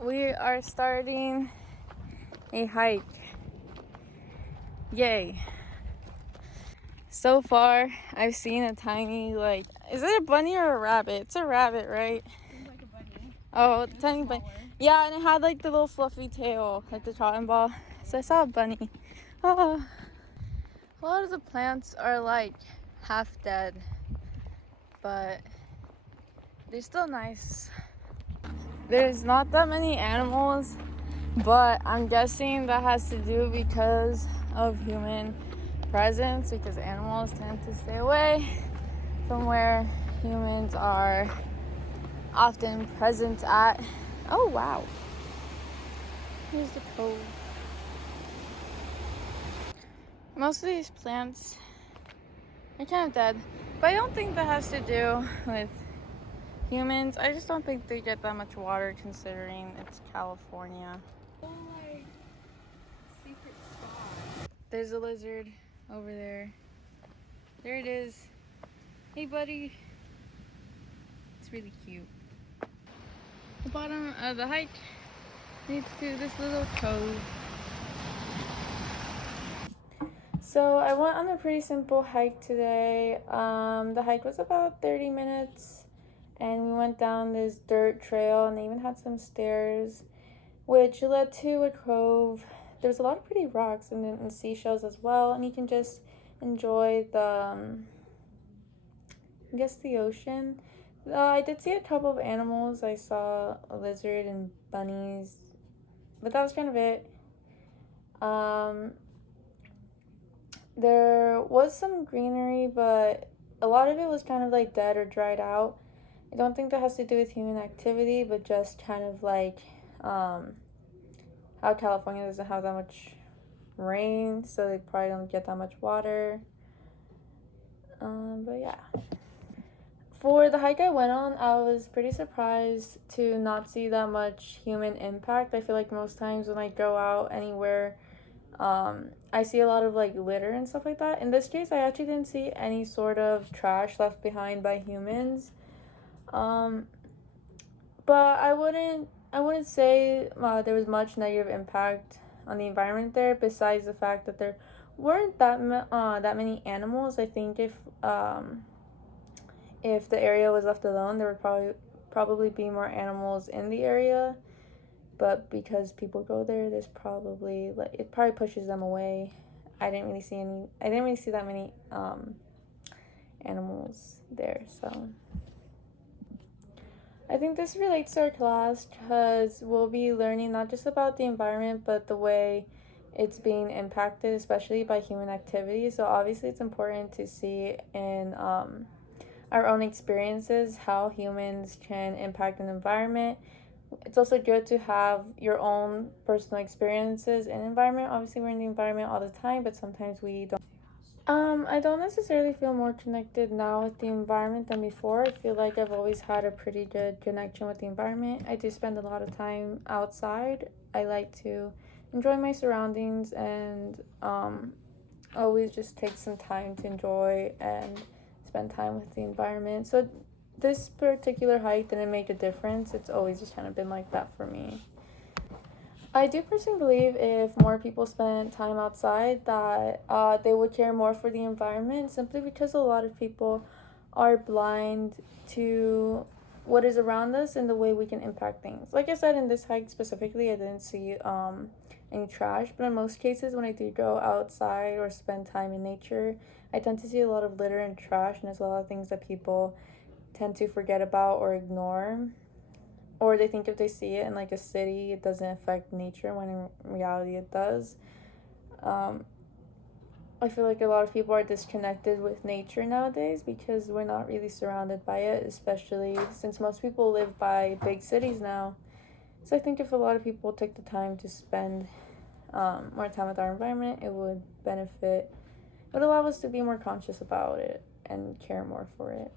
We are starting a hike. Yay. So far, I've seen a tiny, is it a bunny or a rabbit? It's a rabbit, right? Seems like a bunny. Oh, it's a tiny bunny. Yeah, and it had the little fluffy tail, like the cotton ball. So I saw a bunny. Oh. A lot of the plants are half dead, but they're still nice. There's not that many animals, but I'm guessing that has to do because of human presence, because animals tend to stay away from where humans are often present at. Oh wow, here's the cove. Most of these plants are kind of dead, but I don't think that has to do with humans. I just don't think they get that much water considering it's California. Secret spot. There's a lizard over there. There it is. Hey buddy. It's really cute. The bottom of the hike leads to this little cove. So I went on a pretty simple hike today. The hike was about 30 minutes and we went down this dirt trail and they even had some stairs which led to a cove. There's a lot of pretty rocks and seashells as well, and you can just enjoy the the ocean. I did see a couple of animals. I saw a lizard and bunnies, but that was kind of it. There was some greenery, but a lot of it was kind of dead or dried out. I don't think that has to do with human activity, but just kind of how California doesn't have that much rain, so they probably don't get that much water. But yeah. For the hike I went on, I was pretty surprised to not see that much human impact. I feel like most times when I go out anywhere, I see a lot of litter and stuff like that. In this case, I actually didn't see any sort of trash left behind by humans. But I wouldn't say there was much negative impact on the environment there, besides the fact that there weren't that many animals. I think if the area was left alone, there would probably be more animals in the area. But because people go there, there's probably it probably pushes them away. I didn't really see that many animals there, so I think this relates to our class because we'll be learning not just about the environment, but the way it's being impacted, especially by human activity. So obviously it's important to see in our own experiences how humans can impact an environment. It's also good to have your own personal experiences in environment. Obviously we're in the environment all the time, but sometimes we don't. I don't necessarily feel more connected now with the environment than before. I feel like I've always had a pretty good connection with the environment. I do spend a lot of time outside. I like to enjoy my surroundings and always just take some time to enjoy and spend time with the environment. So this particular hike didn't make a difference. It's always just kind of been like that for me. I do personally believe if more people spent time outside that they would care more for the environment, simply because a lot of people are blind to what is around us and the way we can impact things. Like I said, in this hike specifically, I didn't see any trash, but in most cases when I do go outside or spend time in nature, I tend to see a lot of litter and trash, and there's a lot of things that people tend to forget about or ignore. Or they think if they see it in a city, it doesn't affect nature, when in reality it does. I feel like a lot of people are disconnected with nature nowadays because we're not really surrounded by it, especially since most people live by big cities now. So I think if a lot of people took the time to spend more time with our environment, it would benefit. It would allow us to be more conscious about it and care more for it.